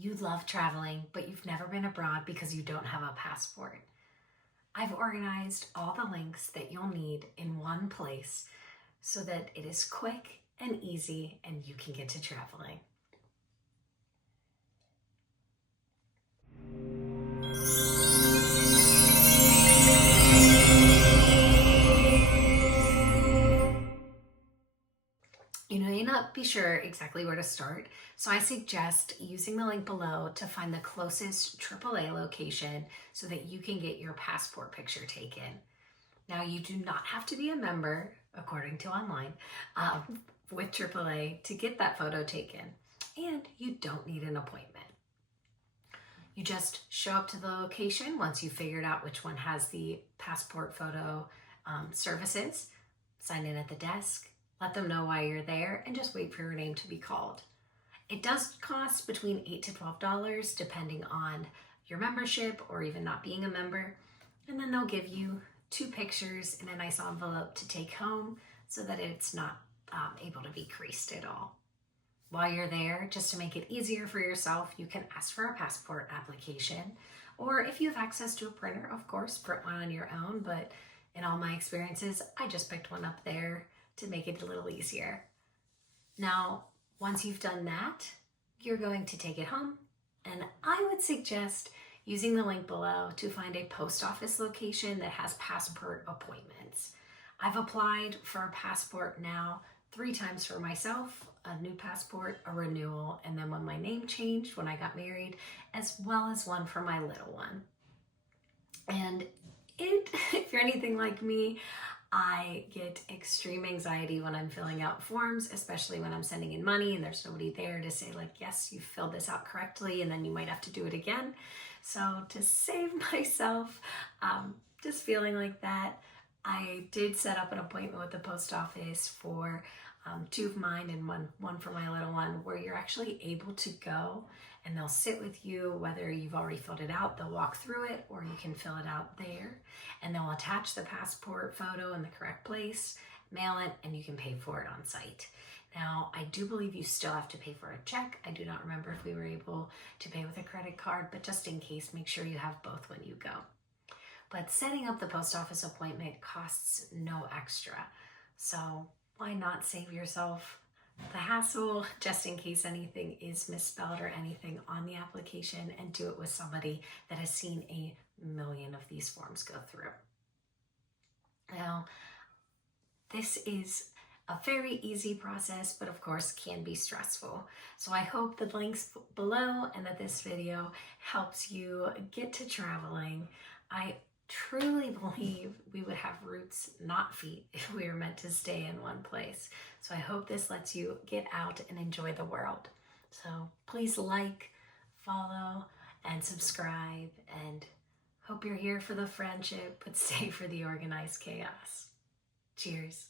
You love traveling, but you've never been abroad because you don't have a passport. I've organized all the links that you'll need in one place so that it is quick and easy and you can get to traveling. You may not be sure exactly where to start, so I suggest using the link below to find the closest AAA location so that you can get your passport picture taken. Now, you do not have to be a member, according to online, with AAA to get that photo taken, and you don't need an appointment. You just show up to the location once you've figured out which one has the passport photo services, sign in at the desk, let them know why you're there, and just wait for your name to be called. It does cost between $8 to $12 depending on your membership or even not being a member. And then they'll give you 2 pictures in a nice envelope to take home so that it's not able to be creased at all. While you're there, just to make it easier for yourself, you can ask for a passport application, or if you have access to a printer, of course, print one on your own. But in all my experiences, I just picked one up there to make it a little easier. Now, once you've done that, you're going to take it home, and I would suggest using the link below to find a post office location that has passport appointments. I've applied for a passport now 3 times for myself, a new passport, a renewal, and then when my name changed when I got married, as well as one for my little one. And if you're anything like me, I get extreme anxiety when I'm filling out forms, especially when I'm sending in money and there's nobody there to say like, yes, you filled this out correctly, and then you might have to do it again. So to save myself just feeling like that, I did set up an appointment with the post office for 2 of mine and one for my little one, where you're actually able to go and they'll sit with you, whether you've already filled it out, they'll walk through it, or you can fill it out there, and they'll attach the passport photo in the correct place, mail it, and you can pay for it on site. Now, I do believe you still have to pay for a check. I do not remember if we were able to pay with a credit card, but just in case, make sure you have both when you go. But setting up the post office appointment costs no extra. So why not save yourself the hassle just in case anything is misspelled or anything on the application, and do it with somebody that has seen a million of these forms go through. Now, this is a very easy process, but of course can be stressful. So I hope the links below and that this video helps you get to traveling. I truly believe we would have roots, not feet, if we were meant to stay in one place. So I hope this lets you get out and enjoy the world. So please like, follow, and subscribe, and hope you're here for the friendship, but stay for the organized chaos. Cheers.